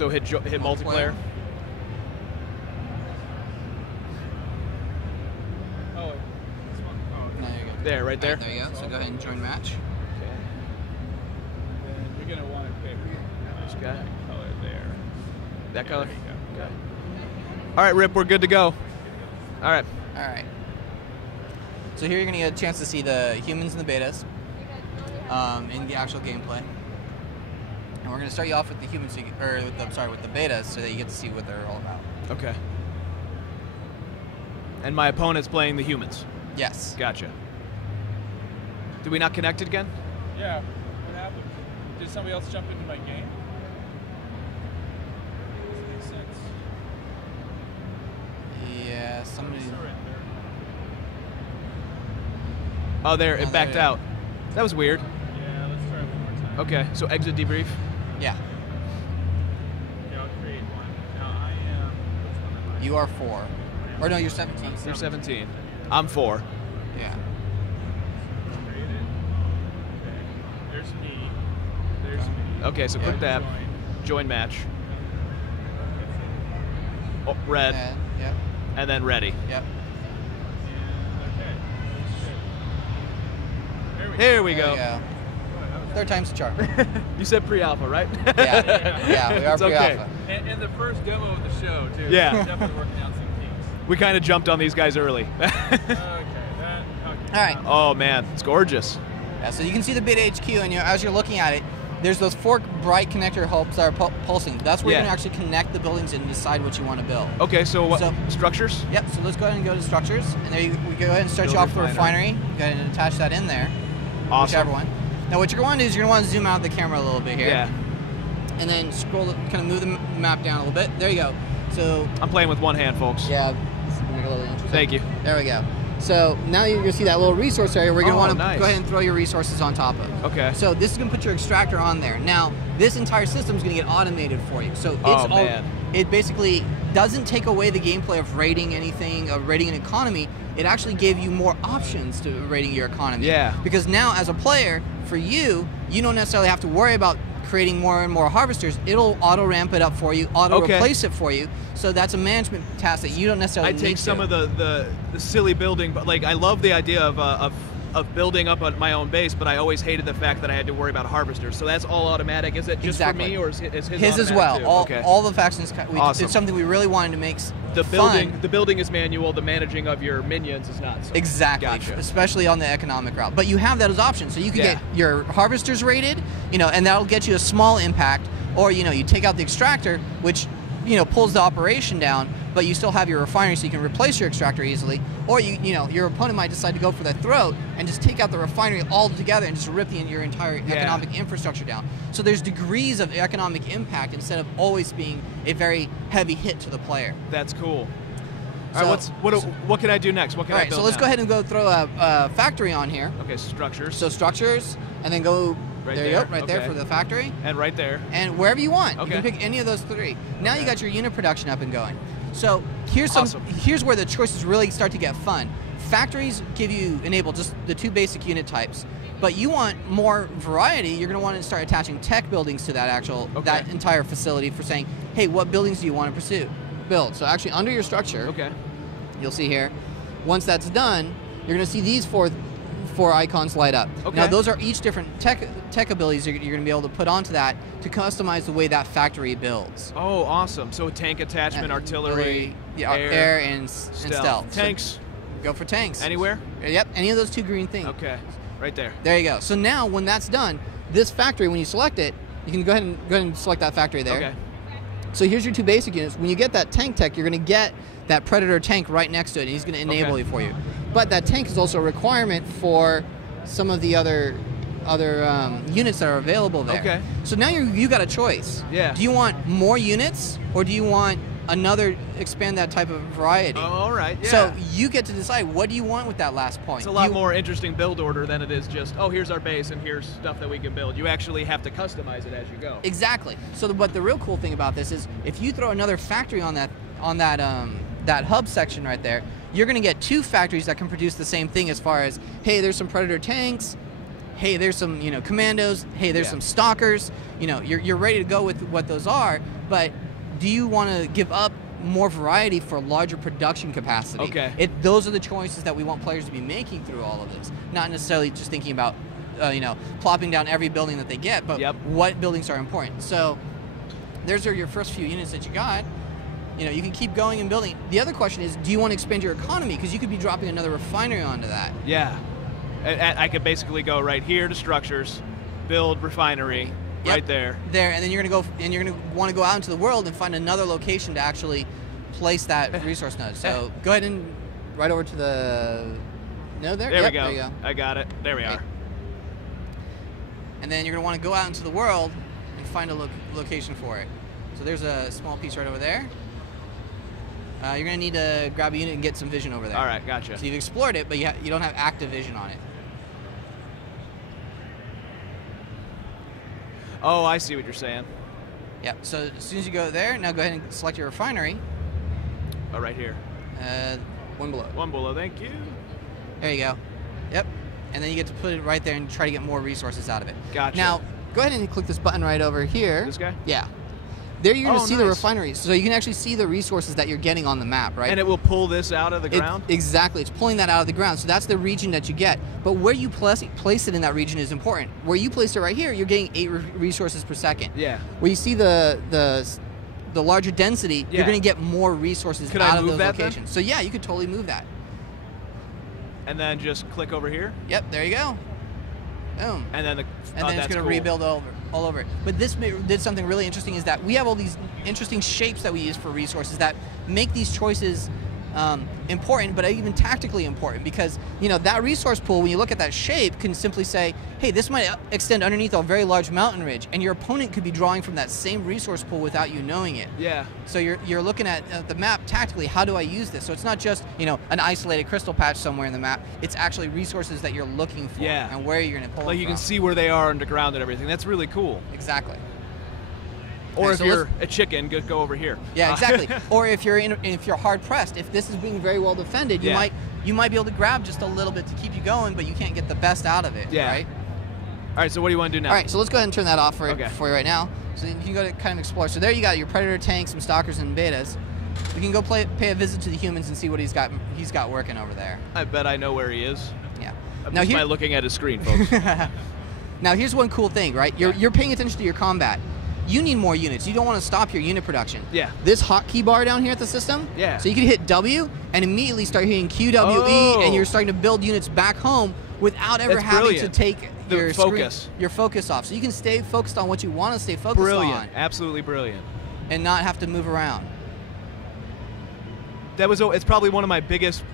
So hit multiplayer. Oh, this one. Oh, okay. No, you're good. There, right there. Right, there you go. So go ahead and join match. Okay. Then you're gonna want to pick This guy. that color there. That Yeah, color. there you go. Okay. All right, Rip, we're good to go. All right. All right. So here you're going to get a chance to see the humans and the betas in the actual gameplay. And we're going to start you off with the humans, or with the betas, so that you get to see what they're all about. Okay. And my opponent's playing the humans. Yes. Gotcha. Did we not connect it again? Yeah. What happened? Did somebody else jump into my game? Doesn't make sense. Yeah, somebody. Oh, there, Oh, it backed there. out. That was weird. Yeah, let's try it one more time. Okay, so exit debrief. Yeah. Yeah, I'll create one. Now I am. Which one am I? You are 4. Or no, you're 17. You're 17. I'm 4. Yeah. Create it. Okay. There's me. There's me. Okay, so click that. Join match. Oh, red. Yep. And then ready. Yep. Okay. Here we There go. you go. Third time's the charm. You said pre-alpha, right? Yeah, we are It's okay. pre-alpha. And the first demo of the show, too. Yeah. Definitely working out some kinks. We kind of jumped on these guys early. Okay, that. All right. Oh man, it's gorgeous. Yeah, so you can see the bit HQ, and as you're looking at it, there's those 4 bright connector hubs that are pulsing. That's where Yeah. you're going to actually connect the buildings and decide what you want to build. Okay, so what? So- Structures? Yep, so let's go ahead and go to structures, and there we go ahead and start you Build off for refinery. Go ahead and attach that in there. Awesome. Whichever one. Now what you're going to do is you're going to want to zoom out the camera a little bit here. Yeah. And then scroll, kind of move the map down a little bit. There you go. So, I'm playing with one hand, folks. yeah, this is gonna make it a little interesting. Thank you. There we go. So now you're going to see that little resource area. We're going to want to nice. go ahead and throw your resources on top of. Okay. So this is going to put your extractor on there. Now, this entire system is going to get automated for you. So Oh, man. it basically doesn't take away the gameplay of rating anything, of rating an economy. It actually gave you more options to rating your economy. Yeah. Because now, as a player, for you, you don't necessarily have to worry about creating more and more harvesters. It'll auto ramp it up for you, auto replace it for you. So that's a management task that you don't necessarily I need take some to. of the silly building, but like I love the idea of building up on my own base, but I always hated the fact that I had to worry about harvesters. So that's all automatic. Is it just Exactly. for me, or is his His as automatic well. too? All, Okay. all the factions. Awesome. It's something we really wanted to make The fun. building is manual. The managing of your minions is not. So. Exactly, Gotcha. especially on the economic route. But you have that as options, so you can Yeah. get your harvesters rated, and that'll get you a small impact. Or you take out the extractor, which pulls the operation down, but you still have your refinery, so you can replace your extractor easily. Or your opponent might decide to go for the throat and just take out the refinery altogether and just rip your entire economic infrastructure down. So there's degrees of economic impact instead of always being a very heavy hit to the player. That's cool. All right, what can I do next? What can I build so let's now? go ahead and go throw a factory on here. Okay, structures. So structures, and then go Right there you there, go, right there okay. for the factory, and right there. and wherever you want. Okay. You can pick any of those 3. Now you Okay. got your unit production up and going. So here's Awesome. here's where the choices really start to get fun. Factories enable just the 2 basic unit types, but you want more variety. You're going to want to start attaching tech buildings to that that entire facility for saying, hey, what buildings do you want to build? So actually under your structure, Okay. you'll see here, once that's done, you're going to see these four icons light up. Okay. Now those are each different tech abilities you're going to be able to put onto that to customize the way that factory builds. Oh, awesome. So tank attachment, artillery, air and stealth. Tanks. So go for tanks. Anywhere? Yep, any of those 2 green things. Okay. Right there. There you go. So now when that's done, this factory, when you select it, you can go ahead and select that factory there. Okay. So here's your 2 basic units. When you get that tank tech, you're going to get that Predator tank right next to it, and he's going to enable it for you. But that tank is also a requirement for some of the other units that are available there. Okay. So now you got a choice. Yeah. Do you want more units, or do you want expand that type of variety? Oh, all right. Yeah. So you get to decide, what do you want with that last point? It's a lot more interesting build order than it is just, oh, here's our base and here's stuff that we can build. You actually have to customize it as you go. Exactly. So but the real cool thing about this is if you throw another factory on that hub section right there, you're going to get 2 factories that can produce the same thing as far as, hey, there's some Predator tanks, hey, there's some, you know, commandos, hey, there's some stalkers, you know, you're ready to go with what those are, but do you want to give up more variety for larger production capacity? Okay. Those are the choices that we want players to be making through all of this, not necessarily just thinking about, you know, plopping down every building that they get, but what buildings are important. So those are your first few units that you got. You know, you can keep going and building. The other question is, do you want to expand your economy? Because you could be dropping another refinery onto that. Yeah. I could basically go right here to structures, build refinery right there. There, and then you're going to go, and you're going to want to go out into the world and find another location to actually place that resource node. So go ahead and right over to the node there. There we go. There you go. I got it. There we are. And then you're going to want to go out into the world and find a location for it. So there's a small piece right over there. You're going to need to grab a unit and get some vision over there. All right, gotcha. So you've explored it, but you don't have active vision on it. Oh, I see what you're saying. Yep. So as soon as you go there, now go ahead and select your refinery. Oh, right here. One below. One below, thank you. There you go. Yep. And then you get to put it right there and try to get more resources out of it. Gotcha. Now, go ahead and click this button right over here. This guy? Yeah. There you're going to see the nice. refineries. So you can actually see the resources that you're getting on the map, right? And it will pull this out of the ground? Exactly. It's pulling that out of the ground. So that's the region that you get. But where you place it in that region is important. Where you place it right here, you're getting 8 resources per second. Yeah. Where you see the larger density, you're going to get more resources out of those locations. Then? So yeah, you could totally move that. And then just click over here? Yep, there you go. Boom. And then it's going to rebuild all over it. But this did something really interesting, is that we have all these interesting shapes that we use for resources that make these choices important, but even tactically important, because you know that resource pool, when you look at that shape, can simply say, hey, this might extend underneath a very large mountain ridge, and your opponent could be drawing from that same resource pool without you knowing it. Yeah. So you're looking at the map tactically. How do I use this? So it's not just, you know, an isolated crystal patch somewhere in the map. It's actually resources that you're looking for and where you're going to pull like them you from. can see where they are underground and everything. That's really cool. Exactly. Or if you're a chicken, go over here. Yeah, exactly. Or if you're hard pressed, if this is being very well defended, you might be able to grab just a little bit to keep you going, but you can't get the best out of it. Yeah. Right. All right. So what do you want to do now? All right. So let's go ahead and turn that off for you right now. So you can go to kind of explore. So there you got your predator tanks, some stalkers, and betas. We can go pay a visit to the humans and see what he's got working over there. I bet I know where he is. Yeah. Now by looking at his screen, folks. Now here's one cool thing, right? You're paying attention to your combat. You need more units. You don't want to stop your unit production. Yeah. This hotkey bar down here at the system. Yeah. So you can hit W and immediately start hitting QWE, and you're starting to build units back home without ever having to take your focus off. So you can stay focused on what you want to stay focused on. Absolutely brilliant. And not have to move around. It's probably one of my biggest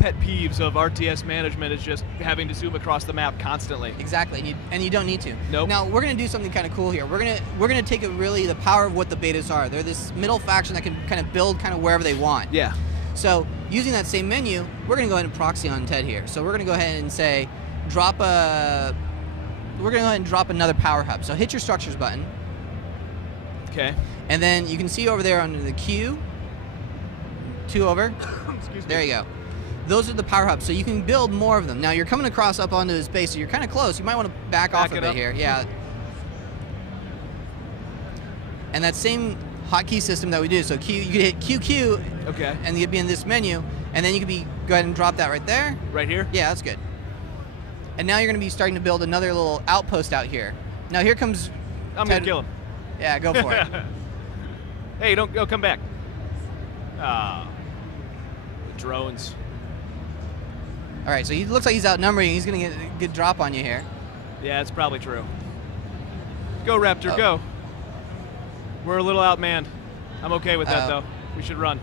pet peeves of RTS management, is just having to zoom across the map constantly. Exactly, and you don't need to. Nope. Now we're going to do something kind of cool here. We're gonna take really the power of what the betas are. They're this middle faction that can kind of build kind of wherever they want. Yeah. So using that same menu, we're going to go ahead and proxy on Ted here. So we're going to go ahead and say, we're going to go ahead and drop another power hub. So hit your structures button. Okay. And then you can see over there under the Q, 2 over. Excuse me. There you go. Those are the power hubs, so you can build more of them. Now you're coming across up onto his base, so you're kind of close. You might want to back off a bit here. Yeah. And that same hotkey system that we do. So Q, you could hit QQ. Okay. And you'd be in this menu, and then you could go ahead and drop that right there. Right here? Yeah, that's good. And now you're going to be starting to build another little outpost out here. Now here comes. I'm going to kill him. Yeah, go for it. Hey, don't go. Come back. Ah. The drones. All right, so he looks like he's outnumbering. He's going to get a good drop on you here. Yeah, it's probably true. Go, Raptor, go. We're a little outmanned. I'm okay with that, though. We should run.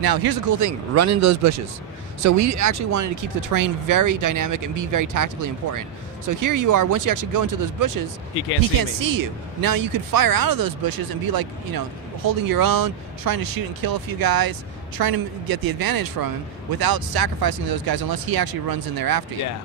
Now, here's the cool thing. Run into those bushes. So we actually wanted to keep the terrain very dynamic and be very tactically important. So here you are. Once you actually go into those bushes, he can't see you. Now you could fire out of those bushes and be like, you know, holding your own, trying to shoot and kill a few guys, trying to get the advantage from him without sacrificing those guys unless he actually runs in there after you. Yeah.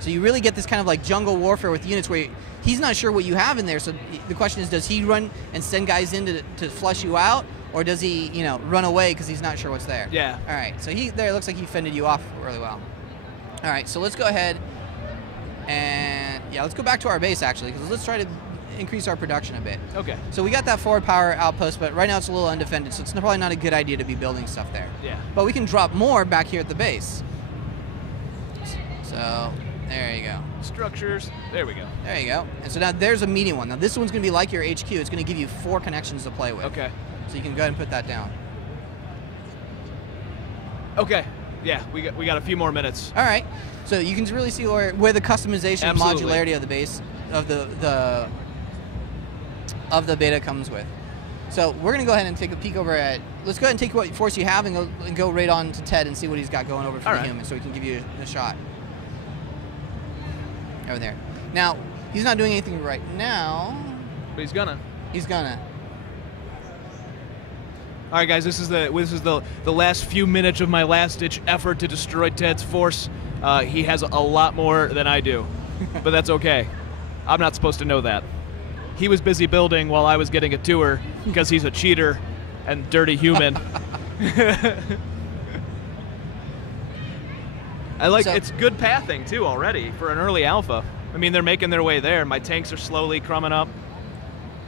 So you really get this kind of like jungle warfare with units where he's not sure what you have in there. So the question is, does he run and send guys in to flush you out? or does he, you know, run away because he's not sure what's there? Yeah. All right, so there looks like he fended you off really well. All right, so let's go ahead and, yeah, let's go back to our base, actually, because let's try to increase our production a bit. Okay. So we got that forward power outpost, but right now it's a little undefended, so it's probably not a good idea to be building stuff there. Yeah. But we can drop more back here at the base. So, there you go. Structures. There we go. There you go. And so now there's a medium one. Now this one's going to be like your HQ. It's going to give you 4 connections to play with. Okay. So you can go ahead and put that down. Okay. Yeah, we got a few more minutes. All right. So you can really see where the customization and modularity of the base of the beta comes with. So we're going to go ahead and take a peek over at. Let's go ahead and take what force you have and go right on to Ted and see what he's got going over for the human, so he can give you a shot. Over there. Now he's not doing anything right now, But he's gonna. He's gonna. All right, guys. This is the last few minutes of my last-ditch effort to destroy Ted's force. He has a lot more than I do, but that's okay. I'm not supposed to know that. He was busy building while I was getting a tour because he's a cheater and dirty human. It's good pathing too already for an early alpha. I mean, they're making their way there. My tanks are slowly crumbing up.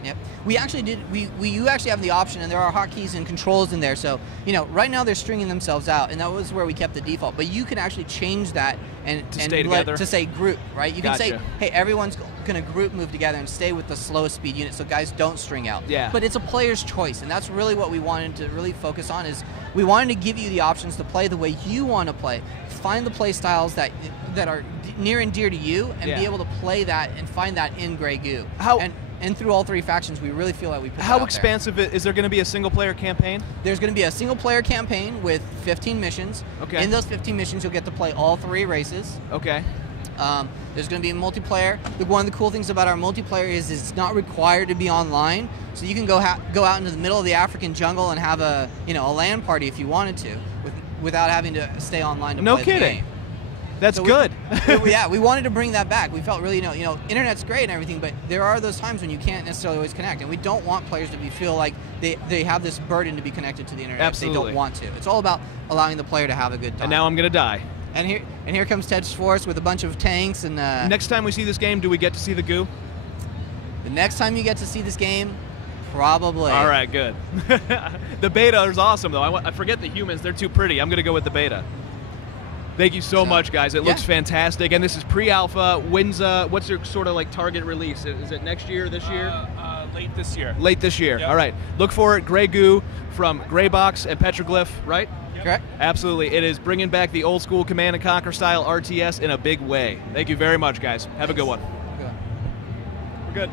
Yep. We actually did. You actually have the option, and there are hotkeys and controls in there. So you know, right now they're stringing themselves out, and that was where we kept the default. But you can actually change that to say group, right? You can say, hey, everyone's going to group move together and stay with the slowest speed unit, so guys don't string out. Yeah. But it's a player's choice, and that's really what we wanted to really focus on. Is we wanted to give you the options to play the way you want to play, find the play styles that are near and dear to you, and be able to play that and find that in Grey Goo. And through all 3 factions, we really feel that we put that out there. How expansive is there going to be a single-player campaign? There's going to be a single-player campaign with 15 missions. Okay. In those 15 missions, you'll get to play all 3 races. Okay. There's going to be a multiplayer. One of the cool things about our multiplayer is it's not required to be online, so you can go out into the middle of the African jungle and have a LAN party if you wanted to, without having to stay online to play the game. No kidding. That's good. We wanted to bring that back. We felt really, internet's great and everything, but there are those times when you can't necessarily always connect, and we don't want players to feel like they have this burden to be connected to the internet. Absolutely. If they don't want to. It's all about allowing the player to have a good time. And now I'm gonna die. And here comes Ted's force with a bunch of tanks and. Next time we see this game, do we get to see the goo? The next time you get to see this game, probably. All right, good. The beta is awesome though. I forget the humans; they're too pretty. I'm gonna go with the beta. Thank you so much, guys. It looks fantastic. And this is pre-alpha. What's your sort of like target release? Is it next year, this year? Late this year. Late this year. Yep. All right. Look for it. Grey Goo from Greybox and Petroglyph, right? Yep. Correct. Absolutely. It is bringing back the old school Command and Conquer style RTS in a big way. Thank you very much, guys. Have a good one. Good. We're good.